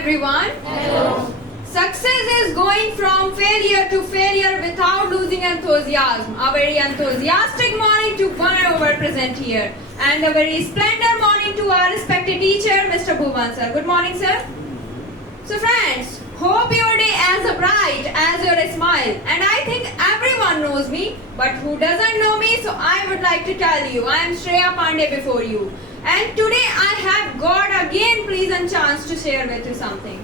everyone. Hello. Success is going from failure to failure without losing enthusiasm. A very enthusiastic morning to one of our present here. And a very splendid morning to our respected teacher, Mr. Bhuvan sir. Good morning, sir. So friends, hope your day as bright as your smile. And I think everyone knows me, but who doesn't know me? So I would like to tell you, I am Shreya Pandey before you. And today I have got again pleasant chance to share with you something.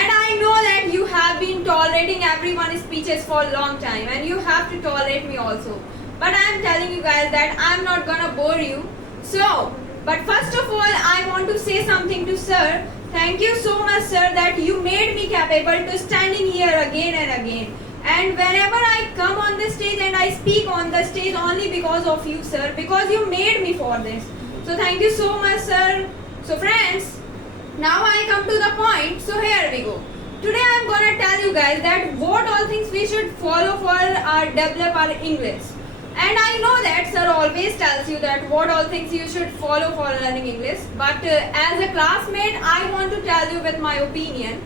And I know that you have been tolerating everyone's speeches for a long time and you have to tolerate me also. But I am telling you guys that I am not gonna bore you. So, but first of all, I want to say something to sir. Thank you so much, sir, that you made me capable to standing here again and again. And whenever I come on the stage and I speak on the stage only because of you, sir, because you made me for this. So thank you so much, sir. So friends, now I come to the point. So here we go. Today I am gonna tell you guys that what all things we should follow for our develop our English. And I know that sir always tells you that what all things you should follow for learning English. But as a classmate, I want to tell you with my opinion.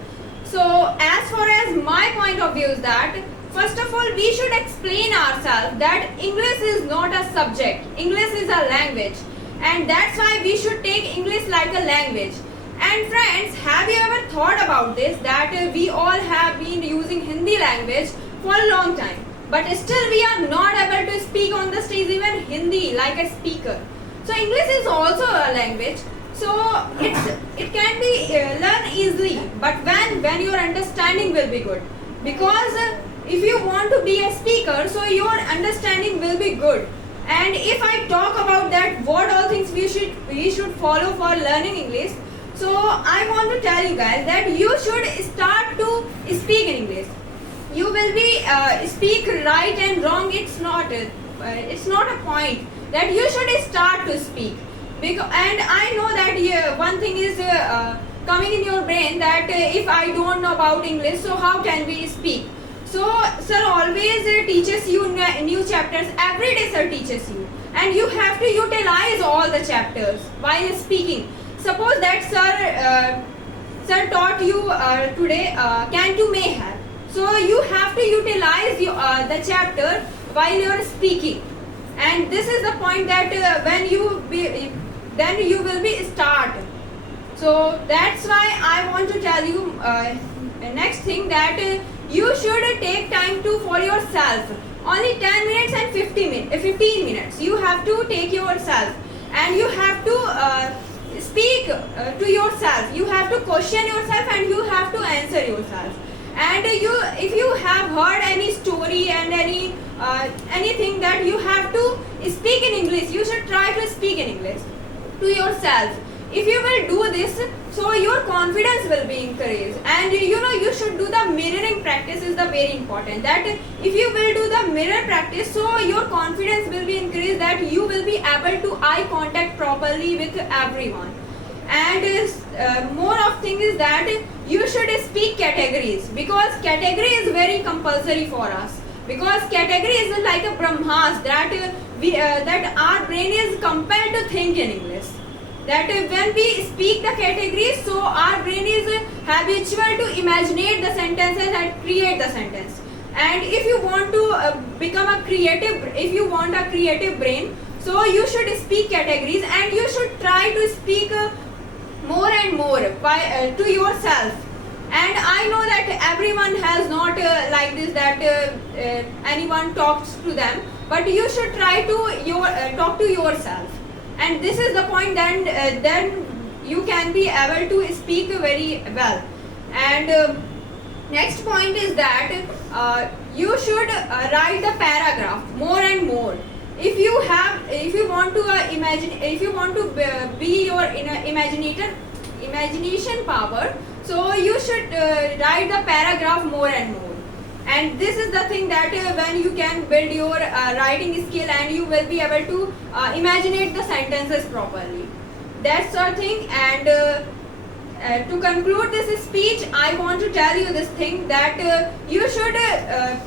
So as far as my point of view is that, first of all, we should explain ourselves that English is not a subject. English is a language. And that's why we should take English like a language. And friends, have you ever thought about this, that we all have been using Hindi language for a long time, but still we are not able to speak on the stage even Hindi like a speaker. So English is also a language. So it can be learned easily, but when your understanding will be good. Because if you want to be a speaker, so your understanding will be good. And if I talk about that, what all things we should follow for learning English, so I want to tell you guys that you should start to speak in English. You will be speak right and wrong. It's not a point that you should start to speak. And I know that one thing is coming in your brain that if I don't know about English, so how can we speak? So sir always teaches you new chapters. Every day sir teaches you, and you have to utilize all the chapters while speaking. Suppose that sir taught you today can to may have. So you have to utilize the chapter while you are speaking. And this is the point that then you will be start. So that's why I want to tell you next thing that you should take time for yourself. Only 10 minutes and 15 minutes. You have to take yourself and you have to speak to yourself. You have to question yourself and you have to answer yourself. And if you have heard any story and anything that you have to speak in English, you should try to speak in English to yourself. If you will do this, so your confidence will be increased. And you should do the mirroring practice is the very important. That if you will do the mirror practice, so your confidence will be increased, that you will be able to eye contact properly with everyone. And more of thing is that you should speak categories, because category is very compulsory for us. Because category is like a Brahmas that our brain is compelled to think in English. That when we speak the categories, so our brain is habitual to imaginate the sentences and create the sentence. And if you want to become a creative, if you want a creative brain, so you should speak categories and you should try to speak more and more to yourself. And I know that everyone has not like this, that anyone talks to them, but you should try to talk to yourself. And this is the point, then you can be able to speak very well. And next point is that you should write the paragraph more and more. If you want to be your imagination power, so you should write the paragraph more and more. And this is the thing that when you can build your writing skill and you will be able to imaginate the sentences properly. That's the thing. And to conclude this speech, I want to tell you this thing that you should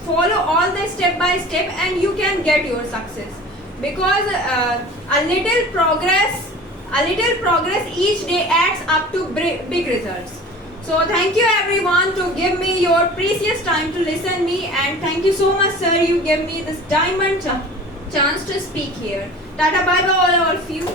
follow all the step by step and you can get your success. Because a little progress each day adds up to big results. So thank you everyone to give me your precious time to listen me, and thank you so much sir, you gave me this diamond chance to speak here. Tata bye bye all of you.